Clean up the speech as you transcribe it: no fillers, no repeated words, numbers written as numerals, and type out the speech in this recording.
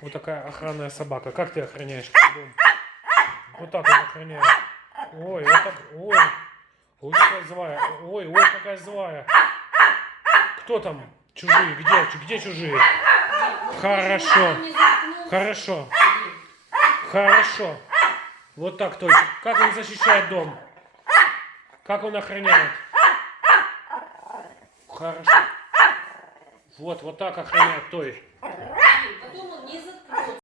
Вот такая охранная собака. Как ты охраняешь дом? Вот так он охраняет. Ой, вот так. Ой. Ой, какая злая. Ой, какая злая. Кто там? Чужие. Где чужие? Хорошо. Хорошо. Хорошо. Вот так точно. Как он защищает дом? Как он охраняет? Хорошо. Вот так охраняет Той.